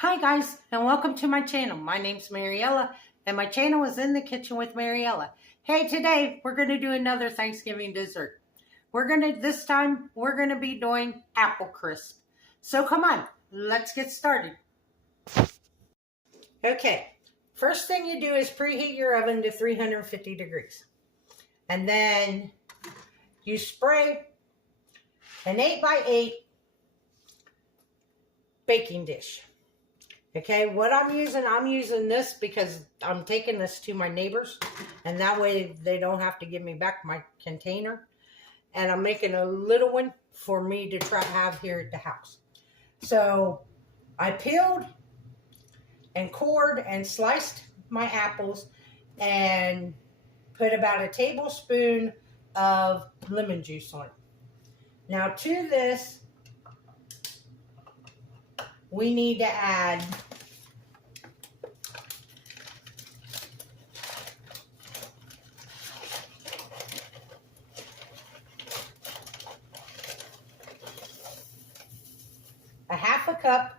Hi guys, and welcome to my channel. My name's Mariella, and my channel is In the Kitchen with Mariella. Hey, today we're going to do another Thanksgiving dessert. This time we're going to be doing apple crisp. So come on, let's get started. Okay, first thing you do is preheat your oven to 350 degrees. And then you spray an 8x8 baking dish. Okay, what I'm using this because I'm taking this to my neighbors, and that way they don't have to give me back my container. And I'm making a little one for me to have here at the house. So I peeled and cored and sliced my apples and put about a tablespoon of lemon juice on it. Now to this, we need to add a half a cup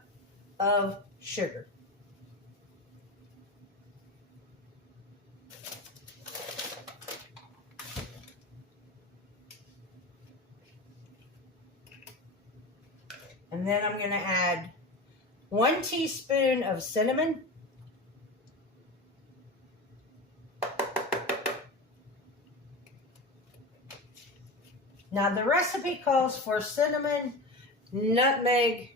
of sugar. And then I'm going to add 1 teaspoon of cinnamon. Now the recipe calls for cinnamon, nutmeg,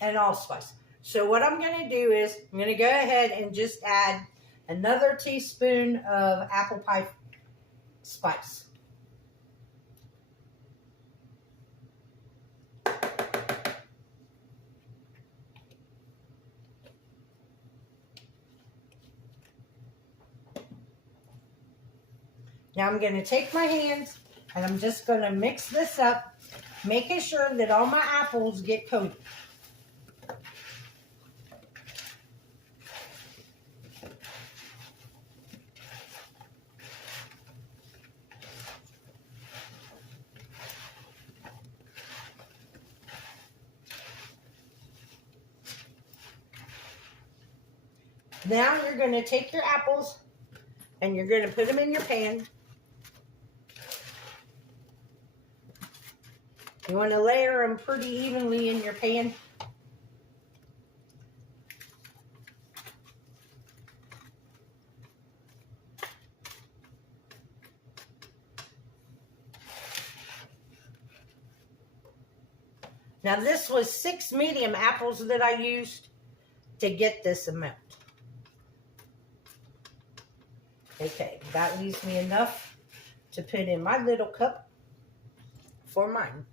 and allspice. So what I'm going to do is I'm going to go ahead and just add another teaspoon of apple pie spice. Now I'm going to take my hands and I'm just going to mix this up, making sure that all my apples get coated. Now you're going to take your apples and you're going to put them in your pan. You want to layer them pretty evenly in your pan. Now this was 6 medium apples that I used to get this amount. Okay, that leaves me enough to put in my little cup for mine.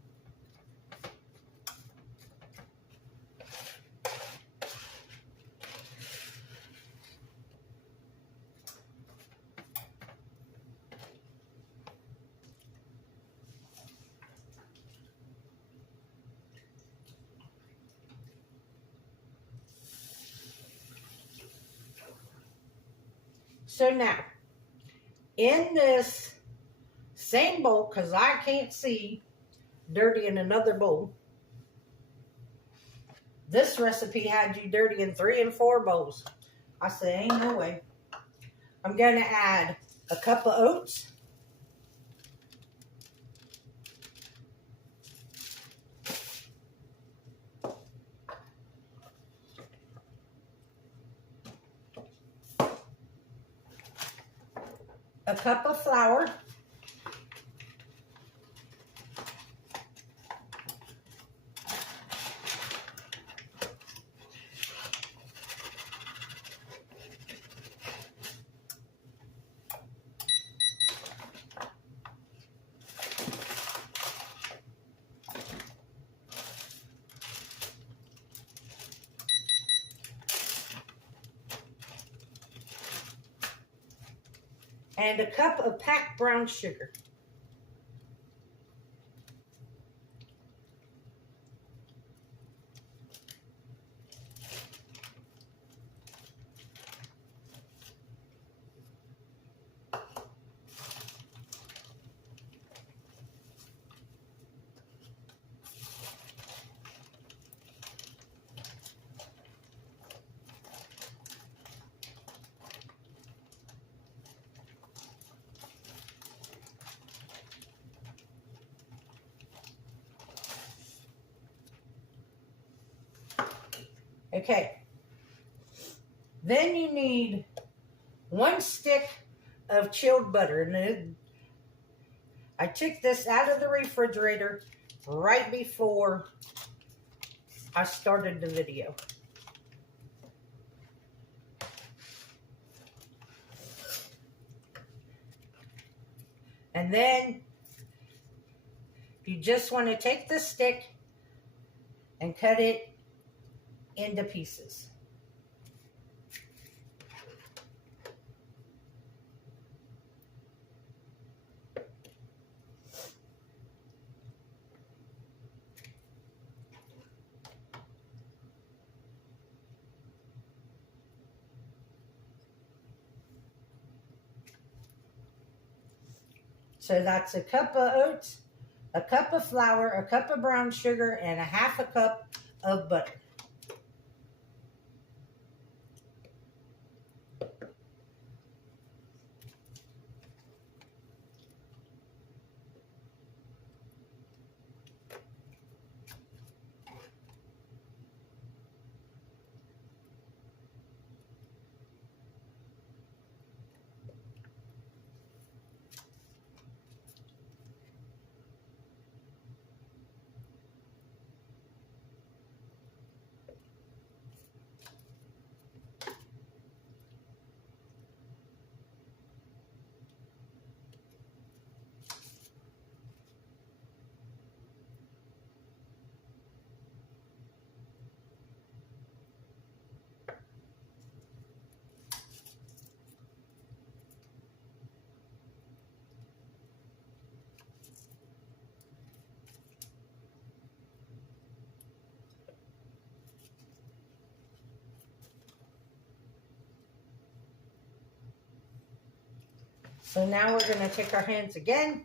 So now, in this same bowl, because I can't see dirty in another bowl, this recipe had you dirty in 3 and 4 bowls. I said, ain't no way. I'm going to add a cup of oats. A cup of flour. And a cup of packed brown sugar. Okay. Then you need 1 stick of chilled butter. And I took this out of the refrigerator right before I started the video. And then you just want to take the stick and cut it into pieces. So that's a cup of oats, a cup of flour, a cup of brown sugar, and a 1/2 cup of butter. So now we're going to take our hands again,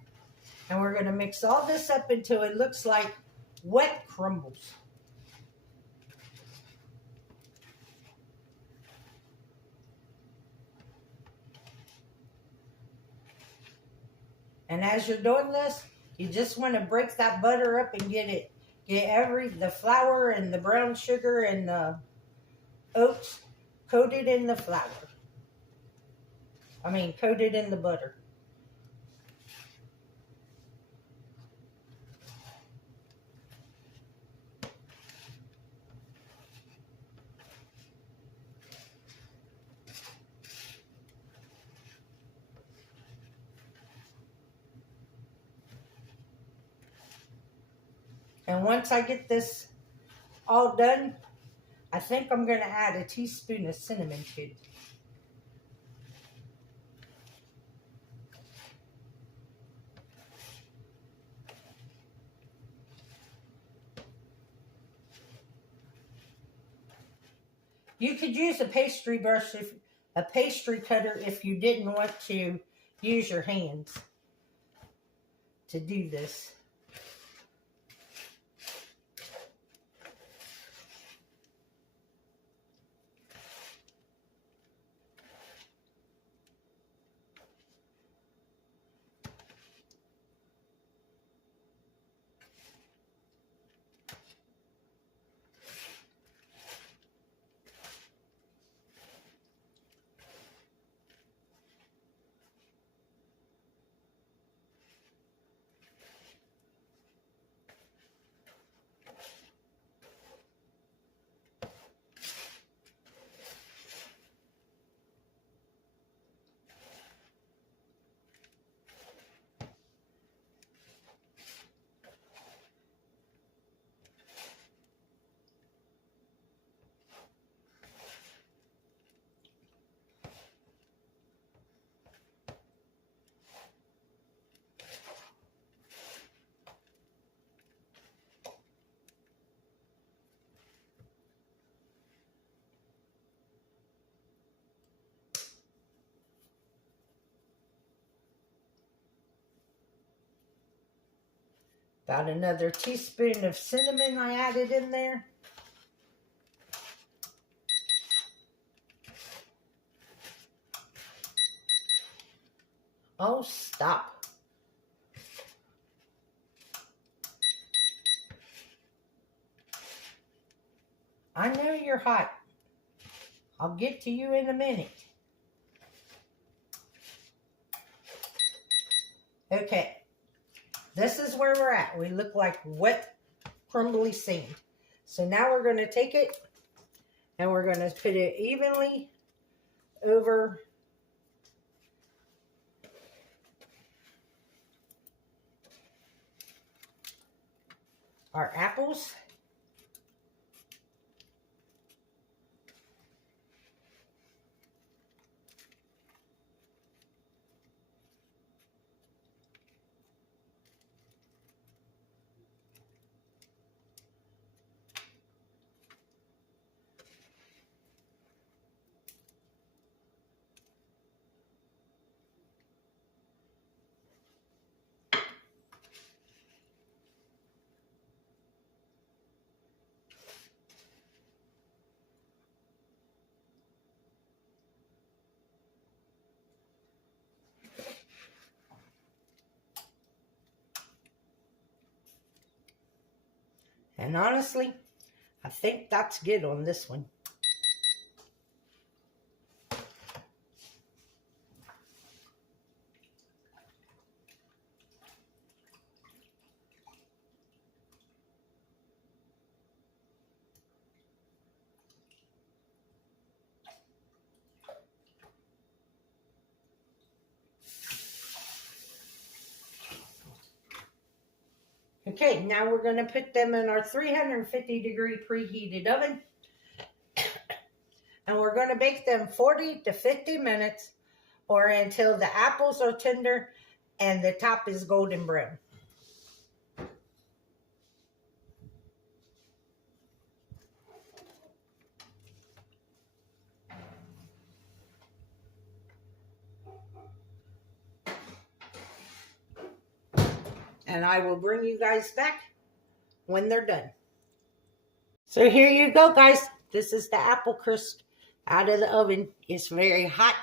and we're going to mix all this up until it looks like wet crumbles. And as you're doing this, you just want to break that butter up and get the flour and the brown sugar and the oats coated in the flour. Coated in the butter. And once I get this all done, I think I'm going to add a teaspoon of cinnamon to it. You could use a pastry brush, a pastry cutter, if you didn't want to use your hands to do this. About another teaspoon of cinnamon I added in there. Oh, stop. I know you're hot. I'll get to you in a minute. Okay. This is where we're at. We look like wet, crumbly sand. So now we're going to take it and we're going to put it evenly over our apples. And honestly, I think that's good on this one. Okay, now we're going to put them in our 350-degree preheated oven. And we're going to bake them 40 to 50 minutes or until the apples are tender and the top is golden brown. And I will bring you guys back when they're done. So here you go, guys. This is the apple crisp out of the oven. It's very hot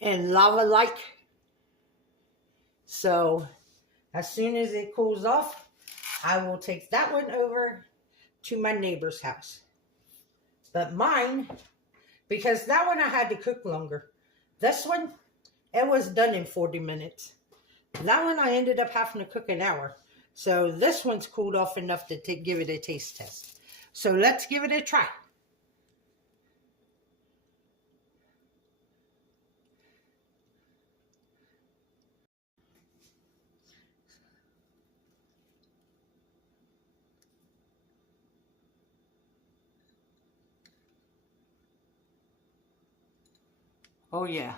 and lava-like. So as soon as it cools off, I will take that one over to my neighbor's house. But mine, because that one I had to cook longer. This one, it was done in 40 minutes. That one I ended up having to cook an hour. So this one's cooled off enough to give it a taste test. So let's give it a try. Oh yeah.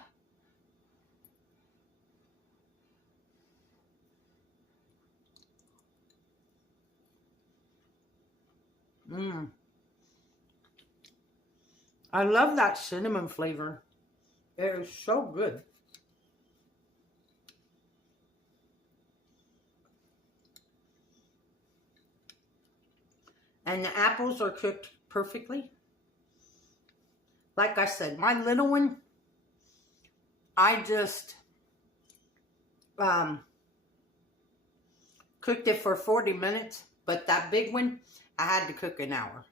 I love that cinnamon flavor. It is so good. And the apples are cooked perfectly. Like I said, my little one, I just cooked it for 40 minutes. But that big one, I had to cook an hour.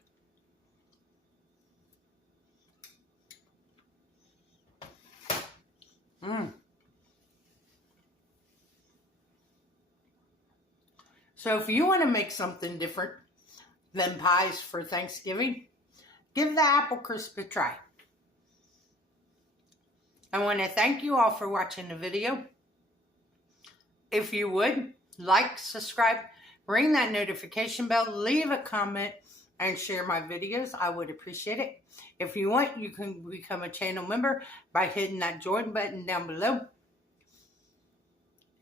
So if you want to make something different than pies for Thanksgiving, give the apple crisp a try. I want to thank you all for watching the video. If you would, like, subscribe, ring that notification bell, leave a comment, and share my videos. I would appreciate it. If you want, you can become a channel member by hitting that join button down below.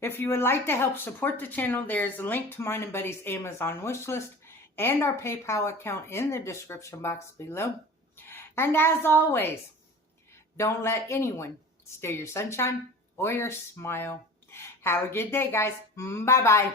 If you would like to help support the channel, there's a link to mine and Buddy's Amazon wishlist and our PayPal account in the description box below. And as always, don't let anyone steal your sunshine or your smile. Have a good day, guys. Bye-bye.